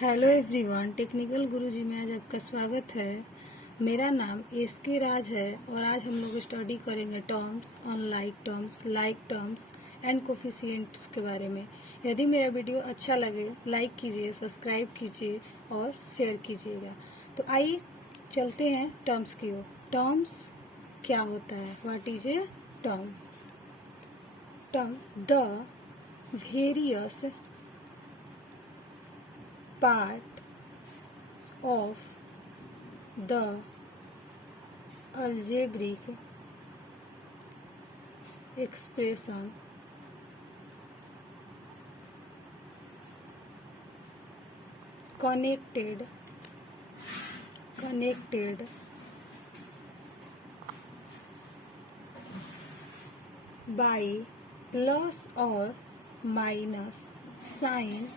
Hello everyone, technical गुरुजी में आज आपका स्वागत है। मेरा नाम एसके राज है और आज हम लोग स्टडी करेंगे terms, unlike terms, like terms and coefficients के बारे में। यदि मेरा वीडियो अच्छा लगे लाइक कीजिए, सब्सक्राइब कीजिए और शेयर कीजिएगा। तो आइए चलते हैं टर्म्स की ओर। टर्म्स क्या होता है? What is a terms? Term the various part of the algebraic expression connected by plus or minus sign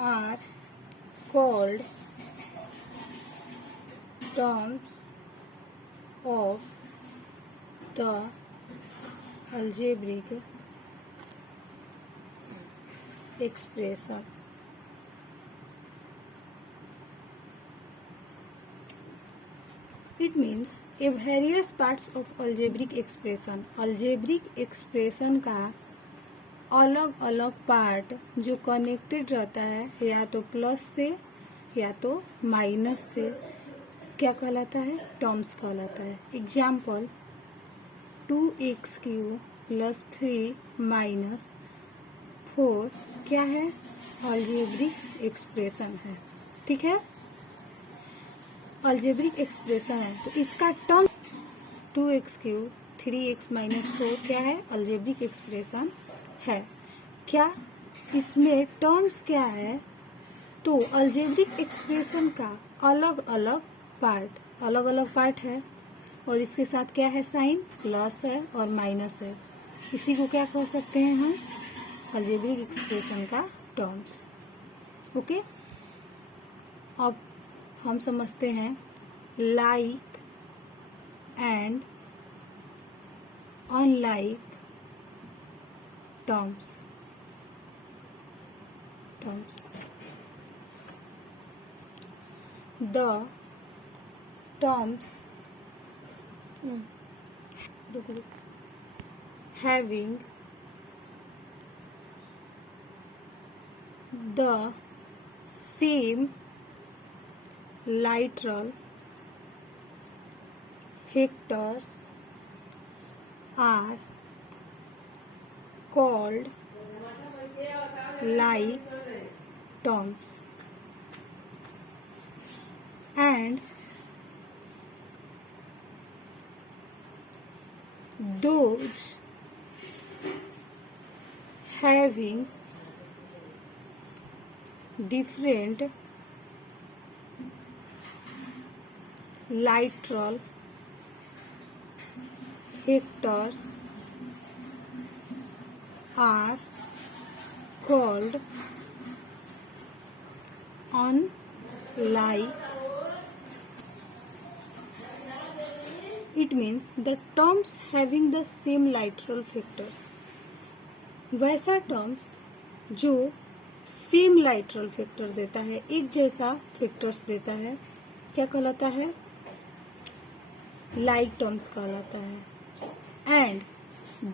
are called terms of the algebraic expression. It means a various parts of algebraic expression. algebraic expression का अलग अलग part जो connected रहता है या तो plus से या तो माइनस से, क्या कहलाता है? टर्म्स कहलाता है। एग्जाम्पल 2x³ + 3 - 4 क्या है? अलजेब्रिक एक्सप्रेशन है। ठीक है, अलजेब्रिक एक्सप्रेशन है तो इसका टर्म 2x³ 3x - 4 क्या है? अलजेब्रिक एक्सप्रेशन है। क्या इसमें टर्म्स क्या है? तो अलजेब्रिक एक्सप्रेशन का अलग अलग पार्ट है और इसके साथ क्या है? साइन प्लस है और माइनस है। इसी को क्या कह सकते हैं हम? अलजेब्रिक एक्सप्रेशन का टर्म्स। ओके, अब हम समझते हैं like and unlike terms. The terms having the same literal factors are called like terms, and those having different literal factors are called unlike. It means the terms having the same literal factors. वैसा terms जो same literal factor देता है, एक जैसा factors देता है, क्या कहलाता है? लाइक टर्म्स कहलाता है। एंड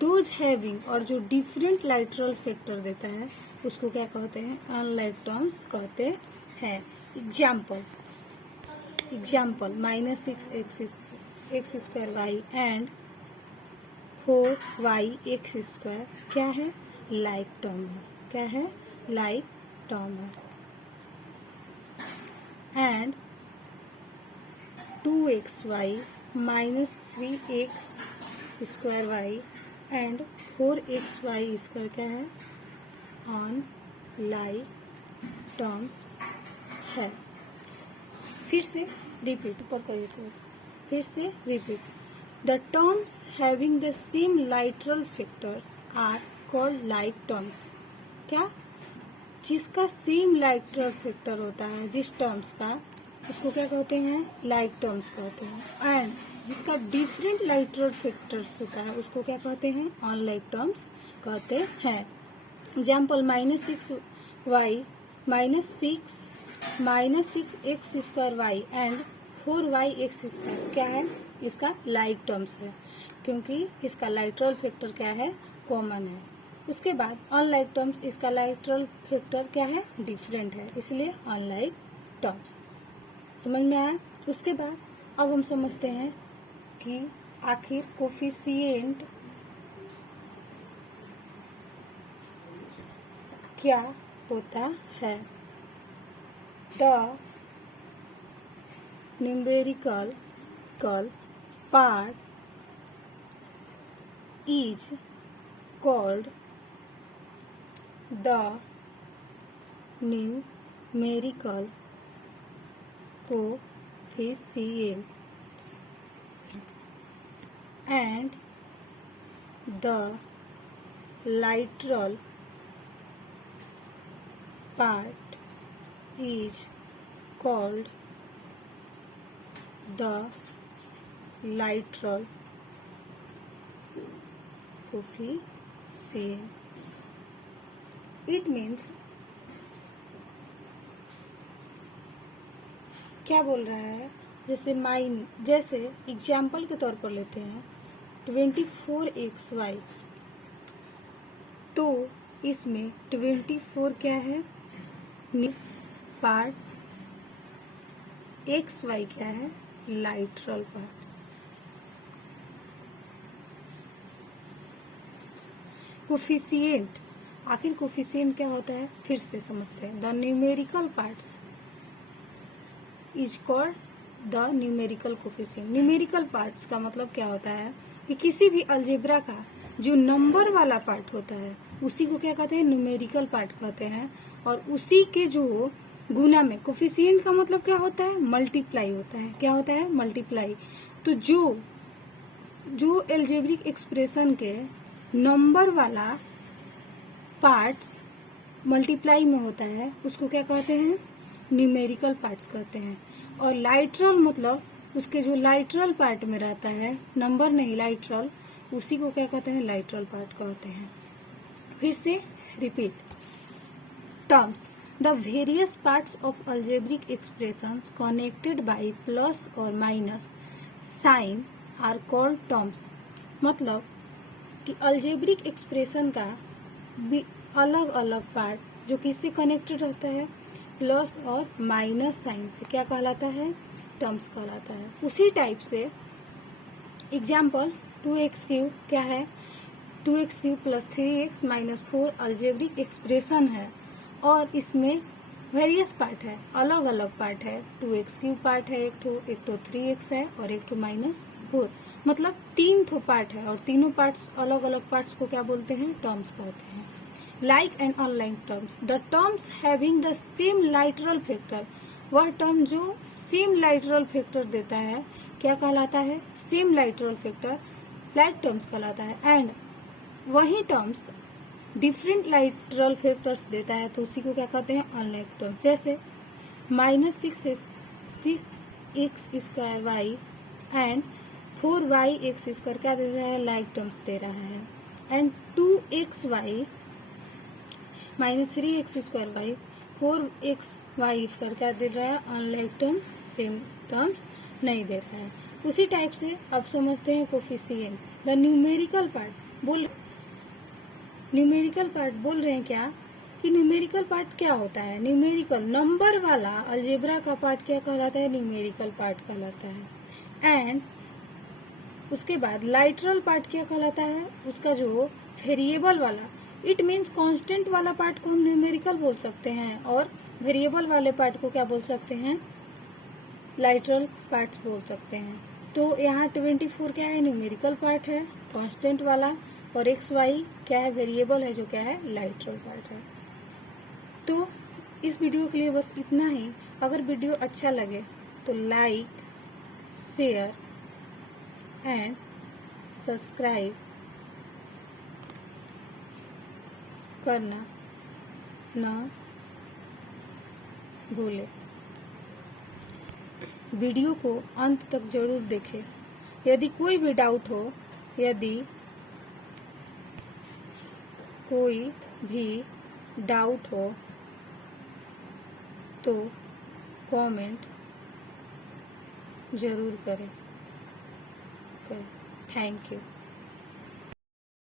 दोज हैविंग, और जो डिफरेंट लाइटरल फैक्टर देता है उसको क्या कहते हैं? अनलाइक टर्म्स कहते हैं। एग्जाम्पल -6x² एंड 4y(x²) क्या है? लाइक टर्म है। क्या है? लाइक टर्म है। And 2xy - 3x² and 4xy² क्या है? अनलाइक टर्म्स है। फिर से repeat the terms having the same literal factors are called like terms. क्या? जिसका सेम लाइटरल फैक्टर होता है, जिस टर्म्स का, उसको क्या कहते हैं? लाइक टर्म्स कहते हैं। एंड जिसका डिफरेंट लाइटरल फैक्टर्स होता है उसको क्या कहते हैं? अनलाइक टर्म्स कहते हैं। Example minus six X square Y and 4y X square क्या है, इसका लाइक टर्म्स है, क्योंकि इसका लाइटरल फैक्टर क्या है, कॉमन है। उसके बाद अनलाइक टर्म्स, इसका लाइटरल फैक्टर क्या है, डिफरेंट है, इसलिए अनलाइक टर्म्स। समझ में आया। उसके बाद अब हम समझते हैं कि आखिर कोफिशिएंट क्या होता है। The numerical part is called the numerical coefficients and the literal part is called the literal coefficients. It means क्या बोल रहा है, जैसे एग्जाम्पल के तौर पर लेते हैं 24xy, तो इसमें 24 क्या है, पार्ट, xy क्या है, लाइटरल पार्ट। कोफिशिएंट, आखिर कोफिशिएंट क्या होता है, फिर से समझते हैं। The numerical parts is called the numerical coefficient. Numerical parts का मतलब क्या होता है कि किसी भी अलजेब्रा का जो नंबर वाला पार्ट होता है उसी को क्या कहते हैं, न्यूमेरिकल पार्ट कहते हैं। और उसी के जो गुना में, कोफिशिएंट का मतलब क्या होता है, मल्टीप्लाई होता है। क्या होता है, मल्टीप्लाई। तो जो अलजेब्रिक एक्सप्रेशन के नंबर वाला पार्ट्स मल्टीप्लाई में होता है उसको क्या कहते हैं, न्यूमेरिकल पार्ट्स कहते हैं। और लाइटरल मतलब उसके जो लाइटरल पार्ट में रहता है, नंबर नहीं लाइटरल, उसी को क्या कहते हैं, लाइटरल पार्ट कहते हैं। फिर से repeat, terms, the various parts of algebraic expressions connected by plus और minus sign are called terms. मतलब कि अलजेब्रिक एक्सप्रेशन का अलग अलग पार्ट जो किससे कनेक्टेड रहता है, प्लस और माइनस साइन से, क्या कहलाता है, टर्म्स कहलाता है। उसी टाइप से एग्जाम्पल 2x³ क्या है, 2x³ plus 3x minus 4 algebraic expression है और इसमें वेरियस पार्ट है, अलग अलग पार्ट है। 2x³ पार्ट है एक ठो 3x है और एक ठो -4, मतलब 3 ठो पार्ट है और तीनों पार्ट्स अलग अलग पार्ट्स को क्या बोलते हैं, टर्म्स कहते हैं। Like and unlike terms, the terms having the same literal factor, वह टर्म जो सेम लाइटरल फैक्टर देता है क्या कहलाता है, same literal factor, like terms कहलाता है। एंड वही टर्म्स डिफरेंट लाइटरल फैक्टर्स देता है तो उसी को क्या कहते हैं, अनलाइक टर्म्स। जैसे -6x² y एंड 4y(x²) क्या दे रहा है, लाइक टर्म्स दे रहा है। And 2xy -3x² y 4xy² क्या दे रहा है, अनलाइक टर्म, सेम टर्म्स नहीं दे रहा है। उसी टाइप से अब समझते हैं कोफिशिएंट। द न्यूमेरिकल पार्ट बोल रहे हैं क्या, कि न्यूमेरिकल पार्ट क्या होता है, न्यूमेरिकल नंबर वाला अलजेब्रा का पार्ट क्या कहलाता है, न्यूमेरिकल पार्ट कहलाता है। एंड उसके बाद लाइटरल पार्ट क्या कहलाता है, उसका जो वेरिएबल वाला, इट मीन्स कांस्टेंट वाला पार्ट को हम न्यूमेरिकल बोल सकते हैं और वेरिएबल वाले पार्ट को क्या बोल सकते हैं, लाइटरल पार्ट्स बोल सकते हैं। तो यहाँ 24 क्या है, न्यूमेरिकल पार्ट है कांस्टेंट वाला, और xy क्या है, वेरिएबल है जो क्या है, लाइटरल पार्ट है। तो इस वीडियो के लिए बस इतना ही। अगर वीडियो अच्छा लगे तो लाइक, शेयर एंड सब्सक्राइब करना ना भूलें। वीडियो को अंत तक जरूर देखें। यदि कोई भी डाउट हो, यदि कोई भी डाउट हो तो कमेंट ज़रूर करें। Thank you.